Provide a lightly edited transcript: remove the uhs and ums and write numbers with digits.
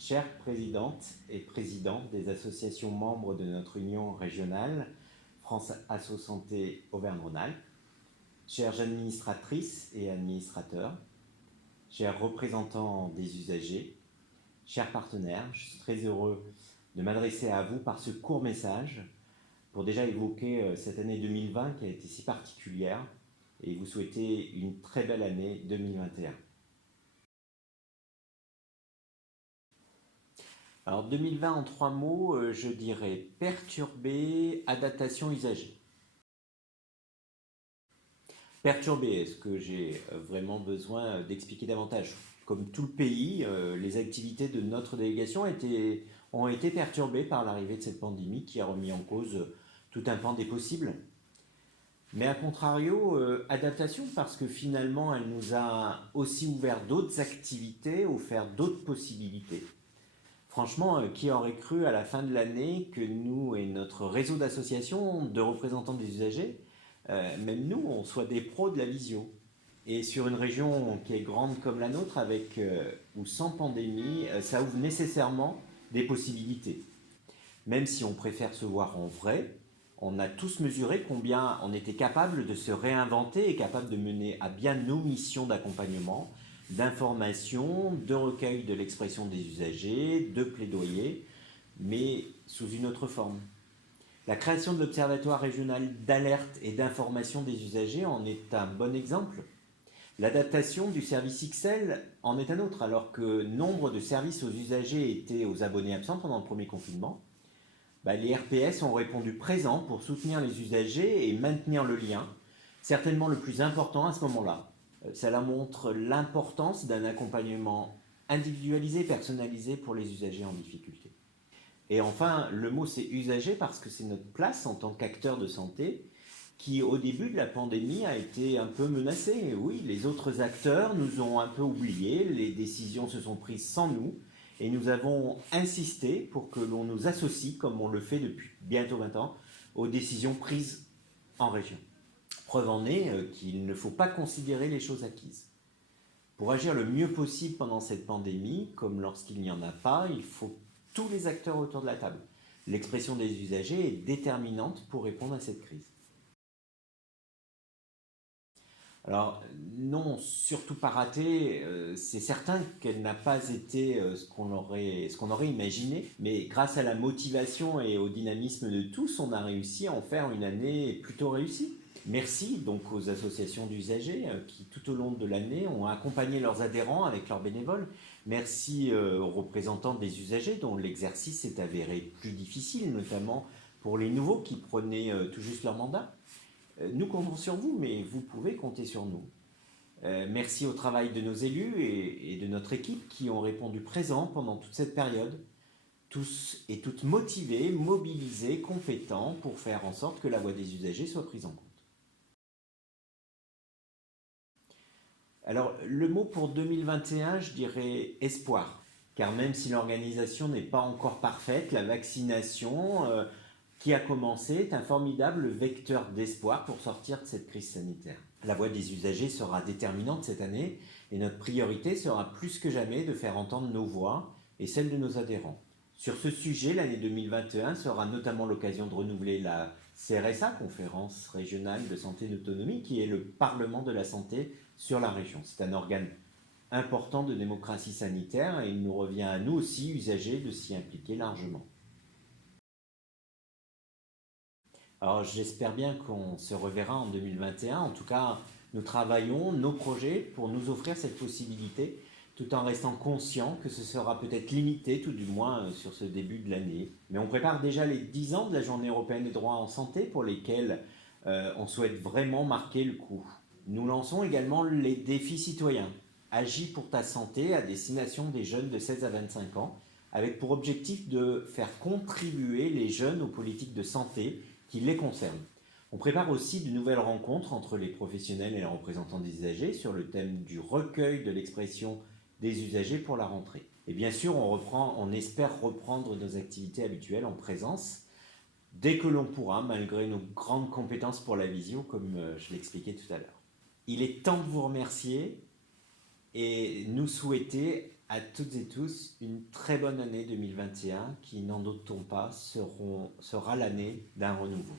chère présidente et président des associations membres de notre union régionale France Asso Santé Auvergne-Rhône-Alpes, chères administratrices et administrateurs, chers représentants des usagers, chers partenaires, je suis très heureux de m'adresser à vous par ce court message pour déjà évoquer cette année 2020 qui a été si particulière et vous souhaiter une très belle année 2021. Alors 2020 en 3 mots, je dirais perturbé, adaptation, usager. Perturbé, est-ce que j'ai vraiment besoin d'expliquer davantage? Comme tout le pays, les activités de notre délégation ont été perturbées par l'arrivée de cette pandémie qui a remis en cause tout un pan des possibles. Mais à contrario, adaptation parce que finalement elle nous a aussi ouvert d'autres activités, offert d'autres possibilités. Franchement, qui aurait cru à la fin de l'année que nous et notre réseau d'associations de représentants des usagers, même nous, on soit des pros de la visio. Et sur une région qui est grande comme la nôtre, avec ou sans pandémie, ça ouvre nécessairement des possibilités. Même si on préfère se voir en vrai, on a tous mesuré combien on était capable de se réinventer et capable de mener à bien nos missions d'accompagnement, d'information, de recueil de l'expression des usagers, de plaidoyer, mais sous une autre forme. La création de l'Observatoire régional d'alerte et d'information des usagers en est un bon exemple. L'adaptation du service XL en est un autre, alors que nombre de services aux usagers étaient aux abonnés absents pendant le premier confinement. Les RPS ont répondu présent pour soutenir les usagers et maintenir le lien, certainement le plus important à ce moment-là. Cela montre l'importance d'un accompagnement individualisé, personnalisé pour les usagers en difficulté. Et enfin, le mot c'est usager parce que c'est notre place en tant qu'acteur de santé qui, au début de la pandémie, a été un peu menacée. Oui, les autres acteurs nous ont un peu oubliés, les décisions se sont prises sans nous, et nous avons insisté pour que l'on nous associe, comme on le fait depuis bientôt 20 ans, aux décisions prises en région. Preuve en est qu'il ne faut pas considérer les choses acquises. Pour agir le mieux possible pendant cette pandémie, comme lorsqu'il n'y en a pas, il faut tous les acteurs autour de la table. L'expression des usagers est déterminante pour répondre à cette crise. Alors non, surtout pas ratée, c'est certain qu'elle n'a pas été ce qu'on aurait imaginé, mais grâce à la motivation et au dynamisme de tous, on a réussi à en faire une année plutôt réussie. Merci donc aux associations d'usagers qui tout au long de l'année ont accompagné leurs adhérents avec leurs bénévoles. Merci aux représentants des usagers dont l'exercice s'est avéré plus difficile, notamment pour les nouveaux qui prenaient tout juste leur mandat. Nous comptons sur vous, mais vous pouvez compter sur nous. Merci au travail de nos élus et de notre équipe qui ont répondu présent pendant toute cette période, tous et toutes motivés, mobilisés, compétents pour faire en sorte que la voix des usagers soit prise en compte. Alors, le mot pour 2021, je dirais espoir, car même si l'organisation n'est pas encore parfaite, la vaccination qui a commencé est un formidable vecteur d'espoir pour sortir de cette crise sanitaire. La voix des usagers sera déterminante cette année et notre priorité sera plus que jamais de faire entendre nos voix et celles de nos adhérents. Sur ce sujet, l'année 2021 sera notamment l'occasion de renouveler la CRSA, Conférence régionale de santé et d'autonomie, qui est le Parlement de la santé sur la région. C'est un organe important de démocratie sanitaire et il nous revient à nous aussi, usagers, de s'y impliquer largement. Alors j'espère bien qu'on se reverra en 2021. En tout cas, nous travaillons nos projets pour nous offrir cette possibilité, tout en restant conscients que ce sera peut-être limité, tout du moins sur ce début de l'année. Mais on prépare déjà les 10 ans de la Journée européenne des droits en santé pour lesquels on souhaite vraiment marquer le coup. Nous lançons également les défis citoyens. Agis pour ta santé à destination des jeunes de 16 à 25 ans, avec pour objectif de faire contribuer les jeunes aux politiques de santé qui les concernent. On prépare aussi de nouvelles rencontres entre les professionnels et les représentants des usagers sur le thème du recueil de l'expression des usagers pour la rentrée. Et bien sûr, on espère reprendre nos activités habituelles en présence dès que l'on pourra, malgré nos grandes compétences pour la visio, comme je l'expliquais tout à l'heure. Il est temps de vous remercier et nous souhaiter à toutes et tous une très bonne année 2021 qui, n'en doutons pas, sera l'année d'un renouveau.